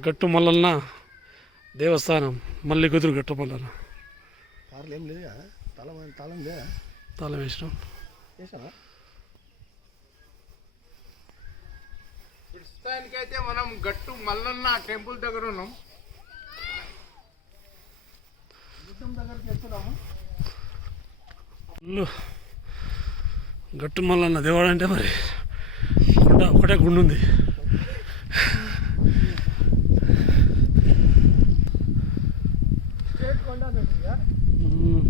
గట్టు మల్లన్న దేవస్థానం మల్లి కుదురు గట్టు మల్లన్న తాళం వేసినాం. ప్రస్తుతానికైతే మనం గట్టు మల్లన్న టెంపుల్ దగ్గర ఉన్నాం. దగ్గరికి గట్టు మల్లన్న దేవాడు అంటే మరి ఒకటే గుండు ఉంది స్టేట్ కొండ దగ్గర మ్మ్.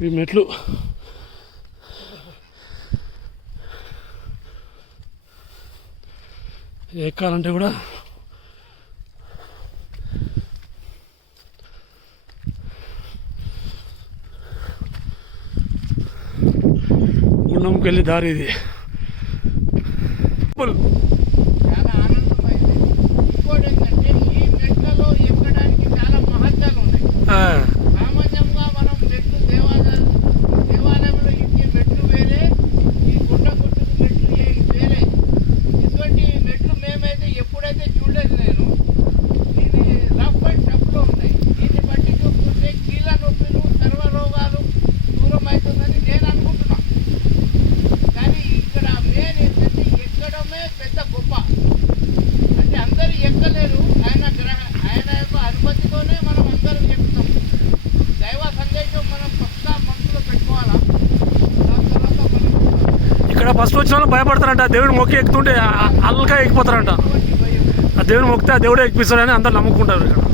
ఇవి మెట్లు. ఎక్కాలంటే కూడా గుండంకి వెళ్ళి దారి ఇది. ఎప్పుడైతే చూడలేదు నేను. ఇది రఫ్ అండ్ టఫ్లో ఉన్నాయి. దీన్ని బట్టి చూస్తుంటే కీళ్ళ నొప్పులు సర్వ రోగాలు దూరం అవుతుందని నేను అనుకుంటున్నా. కానీ ఇక్కడ మెయిన్ ఏంటంటే ఎక్కడమే పెద్ద గొప్ప. అంటే అందరూ ఎక్కలేరు. ఆయన గ్రహ ఆయన యొక్క అనుమతితోనే మనం అందరం ఎక్కుతాం. దైవ సందేశం మనం పక్కా మనసులో పెట్టుకోవాలా? ఇక్కడ ఫస్ట్ వచ్చిన వాళ్ళు భయపడతారంట. దేవుడు మొక్కి ఎక్కుతుంటే అల్లగా ఎక్కిపోతారంట. దేవుని మొక్కితే ఆ దేవుడే ఎక్కిస్తాడని అందరు నమ్ముకుంటారు ఇక్కడ.